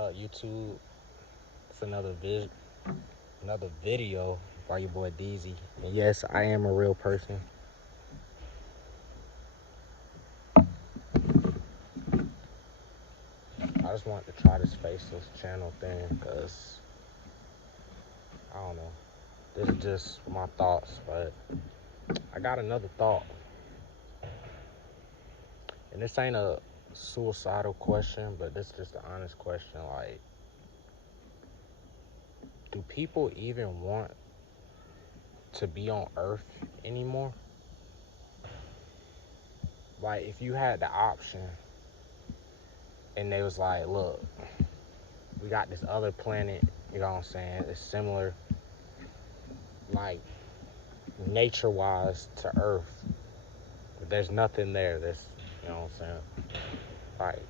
up, YouTube? It's another video by your boy DZ. And yes, I am a real person. I just want to try this faceless channel thing because I don't know. This is just my thoughts, but I got another thought. And this ain't a suicidal question, but this is just an honest question. Like, do people even want to be on Earth anymore? Like, if you had the option and they was like, look, we got this other planet, you know what I'm saying? It's similar, like, nature-wise to Earth. But there's nothing there. You know what I'm saying? Like,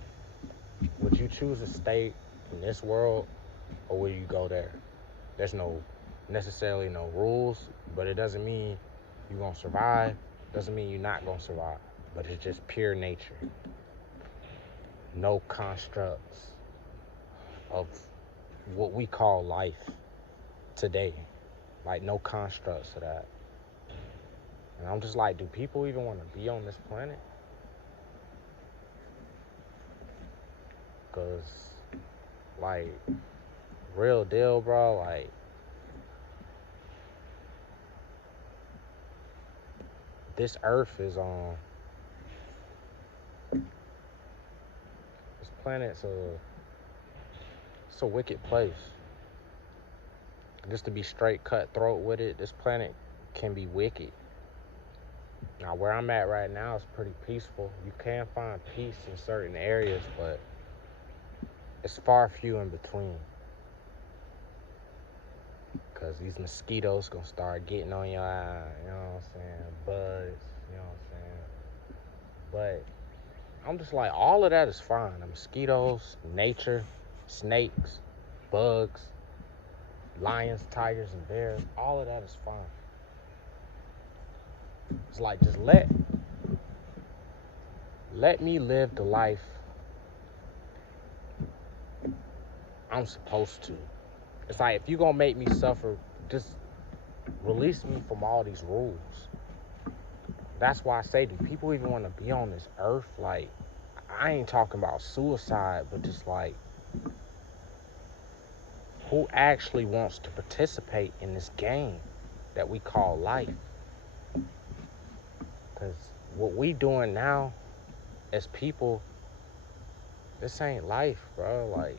would you choose to stay in this world or would you go there? There's necessarily no rules, but it doesn't mean you're gonna survive. Doesn't mean you're not gonna survive. But it's just pure nature. No constructs of what we call life today. Like, no constructs of that. And I'm just like, do people even want to be on this planet? Because, like, real deal, bro, like, this earth is on, this planet's it's a wicked place. Just to be straight cutthroat with it, this planet can be wicked. Now, where I'm at right now is pretty peaceful. You can find peace in certain areas, but it's far few in between. Because these mosquitoes gonna start getting on your eye, you know what I'm saying? Bugs, you know what I'm saying? But I'm just like, all of that is fine. The mosquitoes, nature, snakes, bugs, lions, tigers, and bears, all of that is fine. It's like, just let me live the life I'm supposed to. It's like, if you gonna make me suffer, just release me from all these rules. That's why I say, do people even want to be on this earth? Like, I ain't talking about suicide, but just like, who actually wants to participate in this game that we call life? Because what we doing now as people, this ain't life, bro. Like,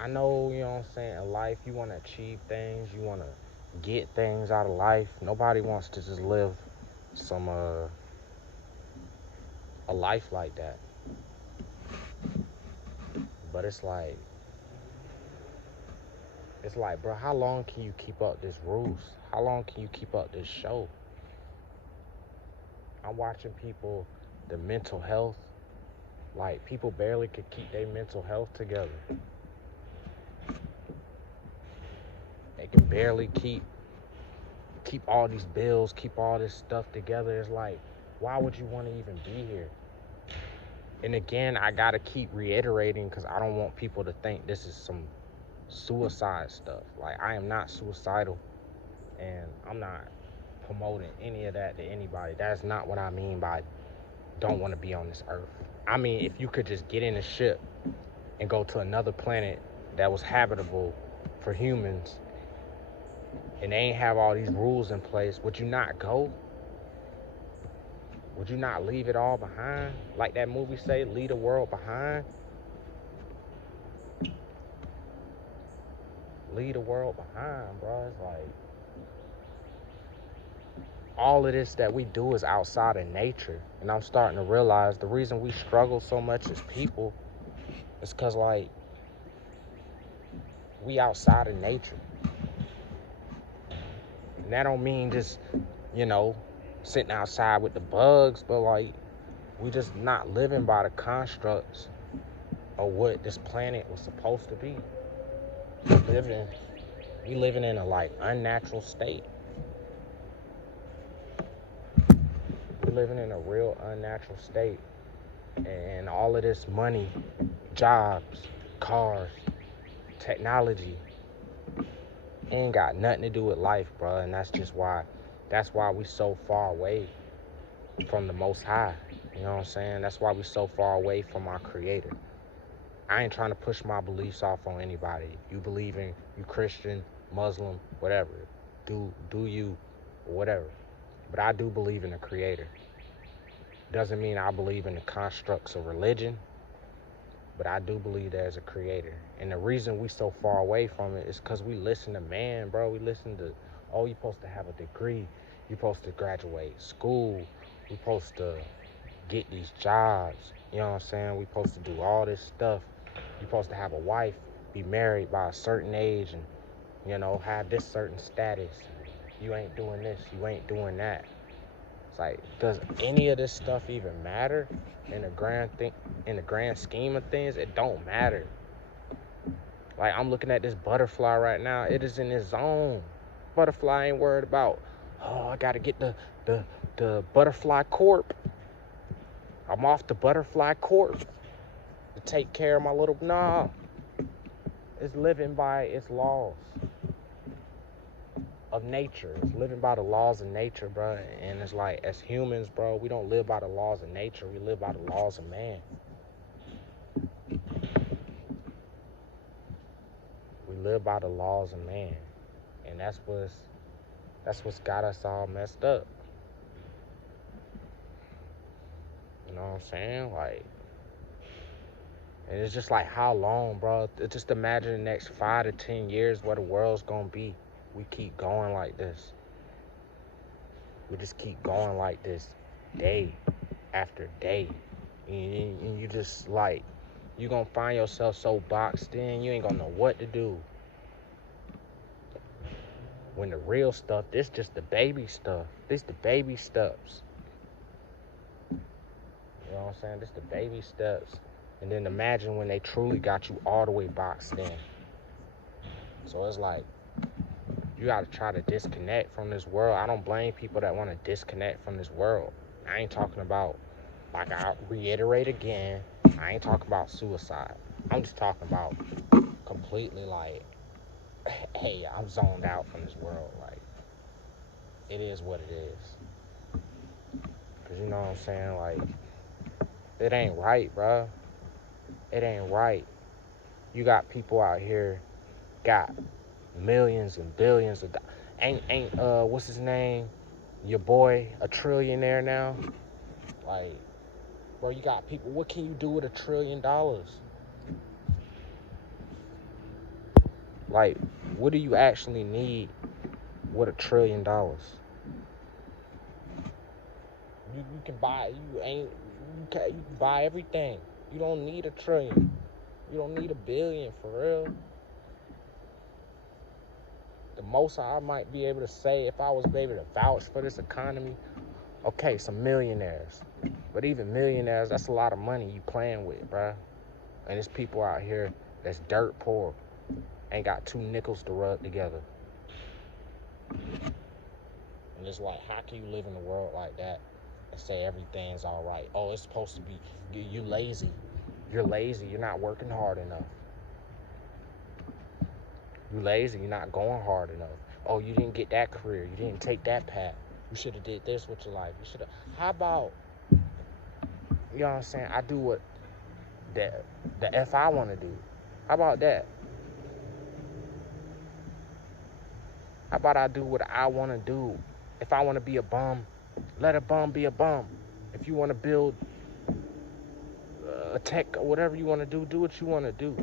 I know, you know what I'm saying, in life you want to achieve things, you want to get things out of life. Nobody wants to just live a life like that. But it's like, bro, how long can you keep up this rules? How long can you keep up this show? I'm watching people, the mental health, like, people barely could keep their mental health together. They can barely keep all these bills, keep all this stuff together. It's like, why would you want to even be here? And again, I gotta keep reiterating because I don't want people to think this is some suicide stuff. Like, I am not suicidal, and I'm not promoting any of that to anybody. That's not what I mean by don't want to be on this earth. I mean, if you could just get in a ship and go to another planet that was habitable for humans and they ain't have all these rules in place, would you not go? Would you not leave it all behind? Like that movie say, leave the world behind. Leave the world behind, bro. It's like, all of this that we do is outside of nature. And I'm starting to realize the reason we struggle so much as people is because, like, we outside of nature. And that don't mean just, you know, sitting outside with the bugs, but like, we just not living by the constructs of what this planet was supposed to be. We living in a, like, unnatural state. We're living in a real unnatural state. And all of this money, jobs, cars, technology. Ain't got nothing to do with life, bro. And that's why we so far away from the Most High. You know what I'm saying? That's why we so far away from our Creator. I ain't trying to push my beliefs off on anybody. You believe in, you Christian, Muslim, whatever. Do you, or whatever. But I do believe in a Creator. Doesn't mean I believe in the constructs of religion, but I do believe there's a Creator. And the reason we so far away from it is because we listen to man, bro. We listen to, oh, you're supposed to have a degree. You're supposed to graduate school. You're supposed to get these jobs. You know what I'm saying? We're supposed to do all this stuff. You're supposed to have a wife, be married by a certain age, and, you know, have this certain status. You ain't doing this. You ain't doing that. It's like, does any of this stuff even matter in the grand scheme of things? It don't matter. Like, I'm looking at this butterfly right now. It is in its zone. Butterfly ain't worried about, oh, I gotta get the butterfly corp. I'm off the butterfly corp to take care of my little, nah. It's living by its laws of nature. It's living by the laws of nature, bro. And it's like, as humans, bro, we don't live by the laws of nature. We live by the laws of man. We live by the laws of man. And that's what's got us all messed up. You know what I'm saying? Like, and it's just like, how long, bro? Just imagine the next 5 to 10 years where the world's gonna be. We keep going like this. We just keep going like this day after day. And you just like, you're gonna find yourself so boxed in, you ain't gonna know what to do. When the real stuff, this just the baby stuff. This the baby steps. You know what I'm saying? This the baby steps. And then imagine when they truly got you all the way boxed in. So it's like, you gotta try to disconnect from this world. I don't blame people that want to disconnect from this world. I ain't talking about, like I reiterate again, I ain't talking about suicide. I'm just talking about completely like, hey, I'm zoned out from this world. Like, it is what it is. Cause you know what I'm saying? Like, it ain't right, bro. It ain't right. You got people out here got millions and billions of dollars. Ain't what's his name? Your boy a trillionaire now? Like, bro, you got people. What can you do with $1 trillion? Like, what do you actually need with $1 trillion? You can buy. You can buy everything. You don't need $1 trillion. You don't need $1 billion for real. The most I might be able to say, if I was able to vouch for this economy, okay, some millionaires. But even millionaires, that's a lot of money you playing with, bruh. And there's people out here that's dirt poor, ain't got 2 nickels to rub together. And it's like, how can you live in a world like that and say everything's all right? Oh, it's supposed to be, you lazy. You're lazy, you're not working hard enough. You lazy, you're not going hard enough. Oh, you didn't get that career, you didn't take that path. You should have did this with your life. You should have, how about, you know what I'm saying? I do what the F I want to do. How about that? How about I do what I want to do? If I want to be a bum, let a bum be a bum. If you want to build a tech or whatever you want to do what you want to do.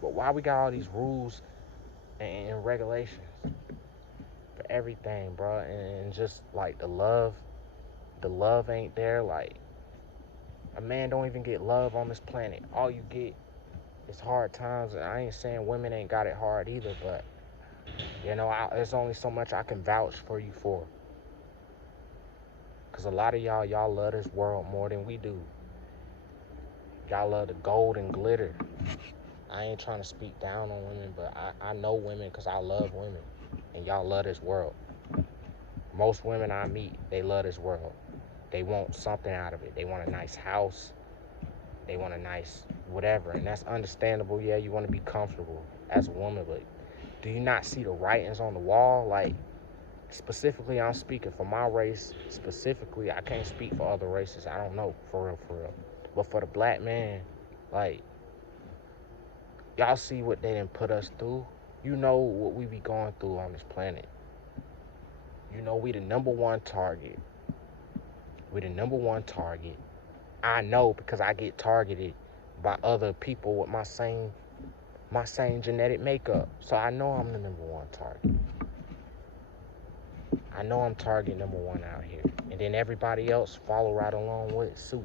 But why we got all these rules and regulations for everything, bro? And just like the love ain't there. Like, a man don't even get love on this planet. All you get is hard times. And I ain't saying women ain't got it hard either, but you know, there's only so much I can vouch for you for. Because a lot of y'all love this world more than we do. Y'all love the gold and glitter. I ain't trying to speak down on women, but I know women because I love women. And y'all love this world. Most women I meet, they love this world. They want something out of it. They want a nice house. They want a nice whatever, and that's understandable. Yeah, you want to be comfortable as a woman, but do you not see the writings on the wall? Like, specifically, I'm speaking for my race. Specifically, I can't speak for other races. I don't know, for real, for real. But for the black man, like, y'all see what they didn't put us through. You know what we be going through on this planet. You know we the number one target. We the number one target. I know because I get targeted by other people with my same genetic makeup. So I know I'm the number one target. I know I'm target number one out here. And then everybody else follow right along with suit.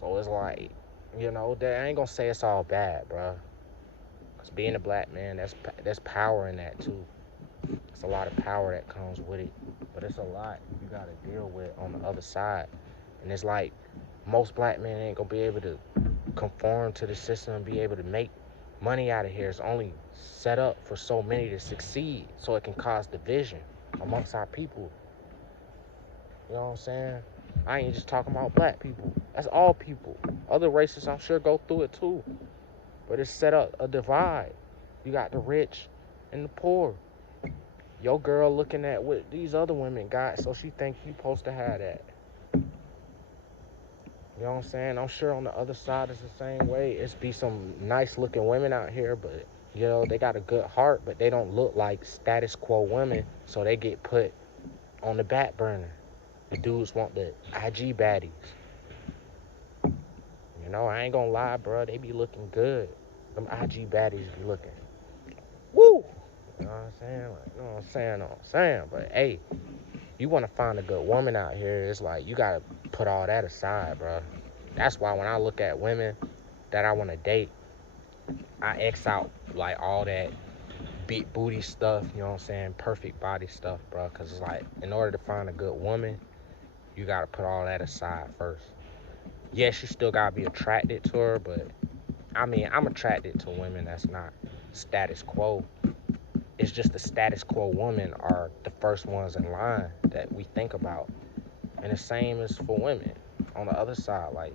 So it's like, I ain't gonna say it's all bad, bro. Cause being a black man, that's power in that too. It's a lot of power that comes with it. But it's a lot you gotta deal with on the other side. And it's like most black men ain't gonna be able to conform to the system and be able to make money out of here. It's only set up for so many to succeed, so it can cause division amongst our people. You know what I'm saying? I ain't just talking about black people. That's all people. Other races, I'm sure, go through it too. But it's set up a divide. You got the rich and the poor. Your girl looking at what these other women got, so she think you supposed to have that. You know what I'm saying? I'm sure on the other side it's the same way. It's be some nice looking women out here, but they got a good heart, but they don't look like status quo women, so they get put on the back burner. The dudes want the IG baddies. I ain't gonna lie, bro. They be looking good. Them IG baddies be looking. Woo! You know what I'm saying? Like, you know what I'm saying? But hey, you want to find a good woman out here, it's like you gotta put all that aside, bro. That's why when I look at women that I want to date, I X out like all that big booty stuff, you know what I'm saying? Perfect body stuff, bro. Because it's like, in order to find a good woman, you got to put all that aside first. Yes, you still got to be attracted to her, but I mean, I'm attracted to women that's not status quo. It's just the status quo women are the first ones in line that we think about. And the same is for women on the other side. Like,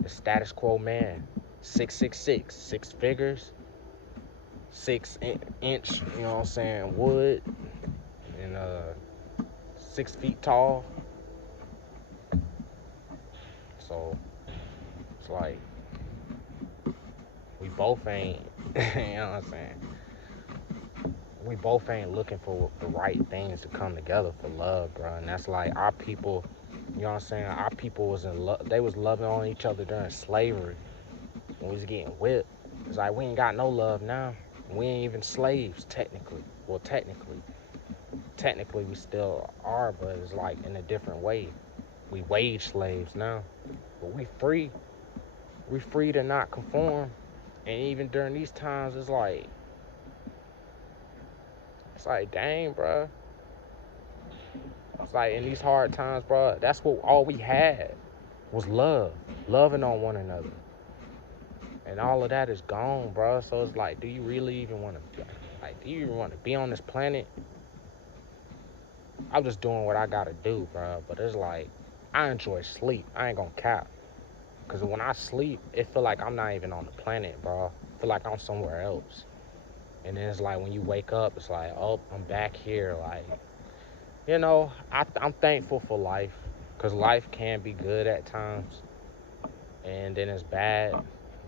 the status quo man, 6'6", six figures, 6 inch, you know what I'm saying, wood, and 6 feet tall. So it's like we both ain't, you know what I'm saying? We both ain't looking for the right things to come together for love, bro. And that's like our people, you know what I'm saying? Our people was in love. They was loving on each other during slavery when we was getting whipped. It's like we ain't got no love now. We ain't even slaves, technically. Well, technically we still are, but it's like in a different way. We wage slaves now, but we free. We free to not conform. And even during these times, it's like, dang, bro. It's like in these hard times, bro, that's what all we had was love, loving on one another. And all of that is gone, bro. So it's like, do you really even want to be on this planet? I'm just doing what I gotta do, bro. But it's like, I enjoy sleep. I ain't gonna cap. Because when I sleep, it feel like I'm not even on the planet, bro. I feel like I'm somewhere else. And then it's like when you wake up, it's like, oh, I'm back here. Like, I'm thankful for life. Because life can be good at times. And then it's bad.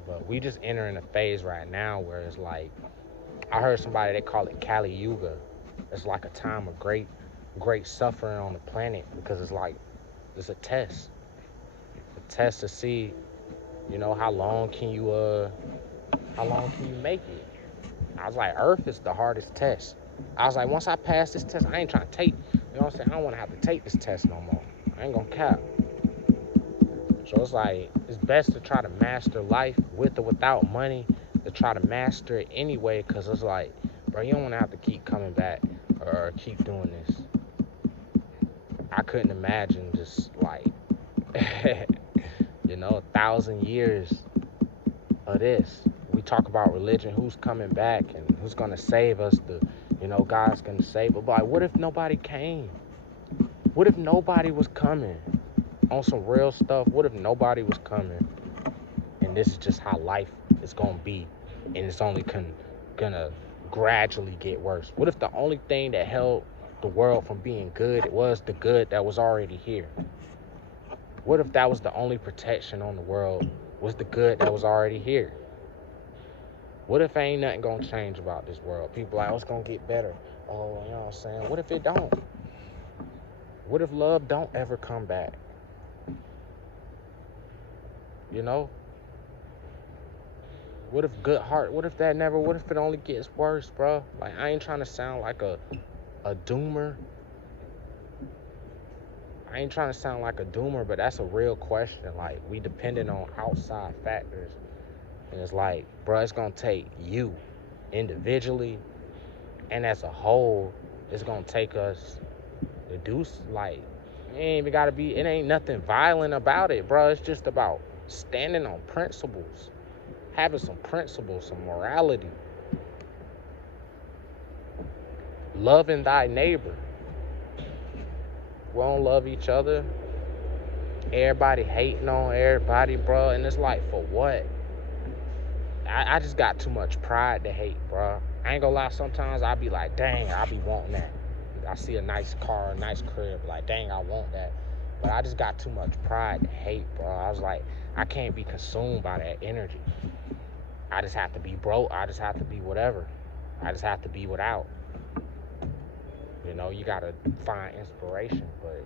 But we just entering a phase right now where it's like, I heard somebody, they call it Kali Yuga. It's like a time of great suffering on the planet, because it's like, it's a test. A test to see, how long can you make it? I was like, Earth is the hardest test. I was like, once I pass this test, I ain't trying to take, you know what I'm saying? I don't want to have to take this test no more. I ain't gonna cap. So it's like, it's best to try to master life with or without money, to try to master it anyway, because it's like, bro, you don't want to have to keep coming back or keep doing this. I couldn't imagine just like, 1,000 years of this. We talk about religion, who's coming back and who's going to save us. God's going to save us. But like, what if nobody came? What if nobody was coming on some real stuff? What if nobody was coming? and this is just how life is gonna be, and it's only gonna gradually get worse? What if the only thing that held the world from being good was the good that was already here? What if that was the only protection on the world, was the good that was already here? What if ain't nothing gonna change about this world? People like, oh, it's gonna get better. Oh, you know what I'm saying? What if it don't? What if love don't ever come back? You know? What if good heart, what if it only gets worse, bro? Like, I ain't trying to sound like a doomer. I ain't trying to sound like a doomer, but that's a real question. Like, we dependent on outside factors. And it's like, bro, it's gonna take you individually and as a whole, it's gonna take us to do, like, it ain't nothing violent about it, bro. It's just about standing on principles, having some principles, some morality, loving thy neighbor. We don't love each other. Everybody hating on everybody, bro. And it's like, for what? I just got too much pride to hate, bro. I ain't gonna lie, sometimes I be like, dang, I be wanting that. I see a nice car, a nice crib, like, dang, I want that. But I just got too much pride to hate, bro. I was like, I can't be consumed by that energy. I just have to be broke. I just have to be whatever. I just have to be without. You know, you gotta find inspiration, but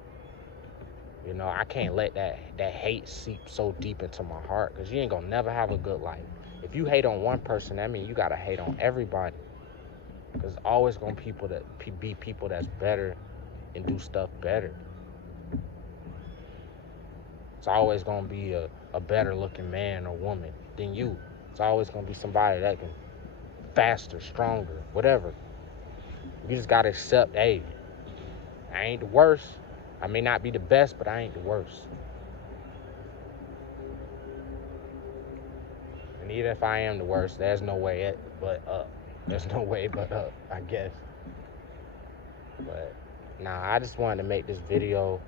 you know, I can't let that hate seep so deep into my heart, because you ain't gonna never have a good life. If you hate on one person, that means you gotta hate on everybody. Because always gonna be people that's better and do stuff better. It's always gonna be a better looking man or woman than you. It's always gonna be somebody that can faster, stronger, whatever. You just gotta accept, hey, I ain't the worst. I may not be the best, but I ain't the worst. And even if I am the worst, there's no way but up. There's no way but up, I guess. But nah, I just wanted to make this video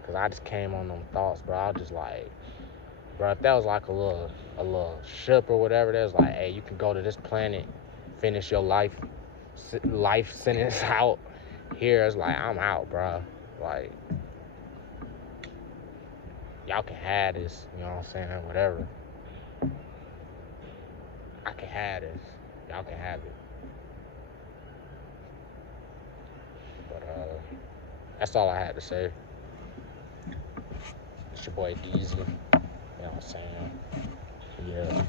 because I just came on them thoughts, bro. I was just like, bro, if that was like a little ship or whatever, that was like, hey, you can go to this planet, finish your life sentence out. Here, it's like, I'm out, bro. Like, y'all can have this, you know what I'm saying? Whatever. I can have this. Y'all can have it. But that's all I had to say. It's your boy DZ. You know what I'm saying? Yeah.